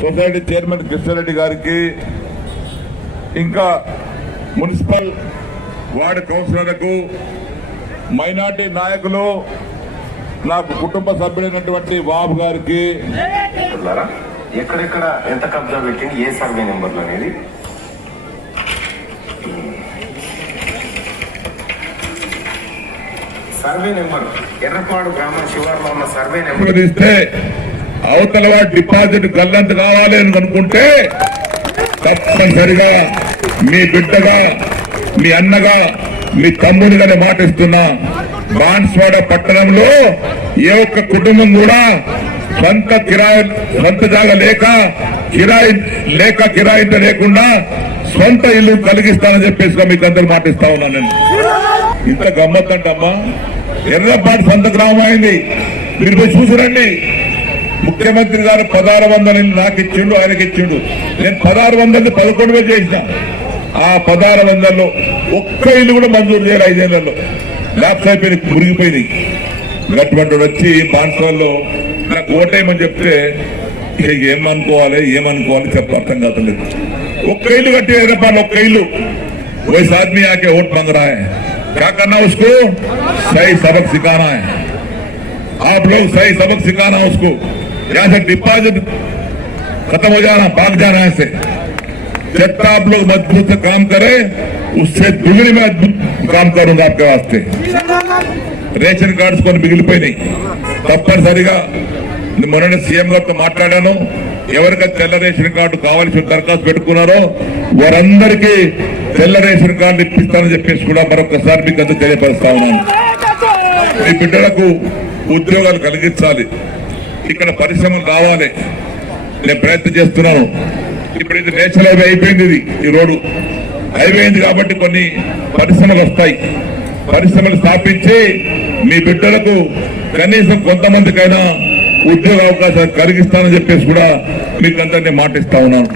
Society chairman Krishna Reddy గారికి ఇంకా municipal ward కౌన్సిలర్లకు minority నాయకులు నాకు కుటుంబ సభ్యుడైనటువంటి బాబు గారికి. ఎక్కడెక్కడ ఎంత కబ్జా పెట్టింది ఏ సర్వే నెంబర్లు అనేది? సర్వే నెంబర్ ఎర్రపాడు గ్రామ శివార్లో ఉన్న సర్వే నెంబర్. ఇస్తే అవతల వాడి డిపాజిట్ గల్లంత కావాలి అని అనుకుంటే తప్పనిసరిగా మీ బిడ్డగా మీ అన్నగా మీ తమ్ముడిగానే మాటిస్తున్నా. బాన్స్వాడ పట్టణంలో ఏ ఒక్క కుటుంబం కూడా సొంత కిరాయి సొంత జాగా లేక కిరాయి లేక కిరాయింట లేకుండా సొంత ఇల్లు కలిగిస్తానని చెప్పేసి మీకు అందరు మాటిస్తా ఉన్నాను నేను ఇంత గమ్మత్తంటమ్మా ఎర్రపాటి సొంత గ్రామం అయింది. మీరు పోయి చూసిరండి ముఖ్యమంత్రి గారు పదహారు వందలు నాకు ఇచ్చిండు ఆయనకి ఇచ్చిండు నేను పదహారు వందలు పదకొండు వేలు చేసిన ఆ పదహారు వందల్లో ఒక్క ఇల్లు కూడా మంజూరు చేయాలి ఐదేళ్లలో ల్యాప్స్ అయిపోయి మురిగిపోయినాయి అటువంటి వాడు వచ్చి బాన్సాల్లో నాకు ఓటేయమని చెప్తే ఇక ఏమనుకోవాలి ఏమనుకోవాలి చెప్ప అర్థం కావట్లేదు ఒక్క ఇల్లు కట్టి ఎర్రపాలు ఒక్క ఇల్లు वैसे आदमी आके वोट मांग रहा है क्या करना है उसको सही सबक सिखाना है आप लोग सही सबक सिखाना है उसको यहाँ से डिपॉजिट खत्म हो जाना भाग जाना है ऐसे जितना आप लोग मजबूत से काम करें उससे दुगनी में मजबूत काम करूंगा आपके वास्ते రేషన్ కార్డ్స్ కొన్ని మిగిలిపోయినాయి తప్పనిసరిగా మొన్న సీఎం గారితో మాట్లాడాను ఎవరికైతే తెల్ల రేషన్ కార్డు కావాల్సిన దరఖాస్తు పెట్టుకున్నారో వారందరికీ తెల్ల రేషన్ కార్డు ఇప్పిస్తానని చెప్పేసి కూడా మరొకసారి మీకు అంతా తెలియపరుస్తా ఉన్నాను మీ బిడ్డలకు ఉద్యోగాలు కలిగించాలి ఇక్కడ పరిశ్రమలు రావాలి. నేను ప్రయత్నం చేస్తున్నాను. ఇప్పుడు ఇది నేషనల్ హైవే అయిపోయింది ఇది ఈ రోడ్డు. హైవే అయింది కాబట్టి కొన్ని పరిశ్రమలు వస్తాయి. పరిశ్రమలు స్థాపించి మీ బిడ్డలకు కనీసం కొంతమందికైనా ఉద్యోగ అవకాశాలు కలిగిస్తానని చెప్పేసి కూడా మీకు అందరినీ మాటిస్తా ఉన్నాను.